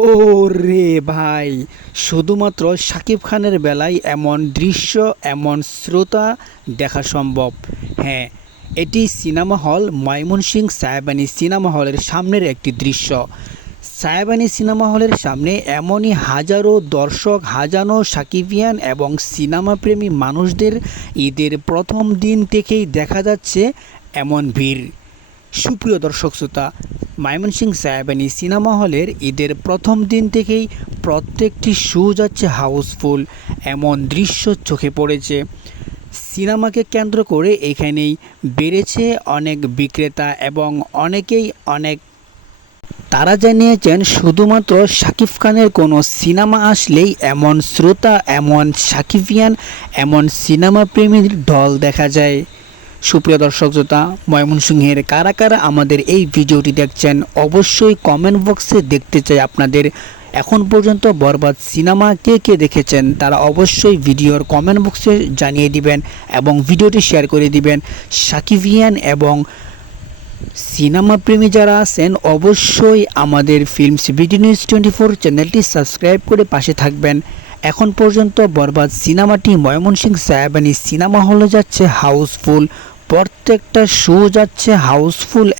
ও রে ভাই, শুধুমাত্র শাকিব খানের বেলায় এমন দৃশ্য, এমন শ্রোতা দেখা সম্ভব। হ্যাঁ এটি cinema hall Mymensingh Sahebani cinema হলের সামনের একটি দৃশ্য। সাহেবানী সিনেমা হলের সামনে এমনই হাজারো দর্শক, হাজারো সাকিবিয়ান এবং সিনেমাপ্রেমী মানুষদের ঈদের প্রথম দিন থেকেই দেখা যাচ্ছে এমন ভিড়। সুপ্রিয় দর্শক শ্রোতা ময়মনসিংহ সাহেবানী সিনেমা হলের ঈদের প্রথম দিন থেকেই প্রত্যেকটি শো যাচ্ছে হাউসফুল। এমন দৃশ্য চোখে পড়েছে। সিনেমাকে কেন্দ্র করে এখানেই বেড়েছে অনেক বিক্রেতা এবং অনেকেই অনেক তারা জানিয়েছেন, শুধুমাত্র শাকিব খানের কোনো সিনেমা আসলেই এমন শ্রোতা, এমন সাকিবিয়ান, এমন সিনেমা প্রেমীর ঢল দেখা যায়। সুপ্রিয় দর্শক শ্রোতা, ময়মনসিংহের কারা কারা আমাদের এই ভিডিওটি দেখছেন অবশ্যই কমেন্ট বক্সে দেখতে চাই আপনাদের। এখন পর্যন্ত বরবাদ সিনেমা কে কে দেখেছেন তারা অবশ্যই ভিডিওর কমেন্ট বক্সে জানিয়ে দিবেন এবং ভিডিওটি শেয়ার করে দিবেন। সাকিবিয়ান এবং সিনেমা প্রেমী যারা আছেন, অবশ্যই আমাদের films BD news twenty four চ্যানেলটি সাবস্ক্রাইব করে পাশে থাকবেন। এখন পর্যন্ত বরবাদ সিনেমাটি ময়মনসিংহ সাহেবানী সিনেমা হলে যাচ্ছে হাউসফুল। প্রত্যেকটা শো যাচ্ছে হাউসফুল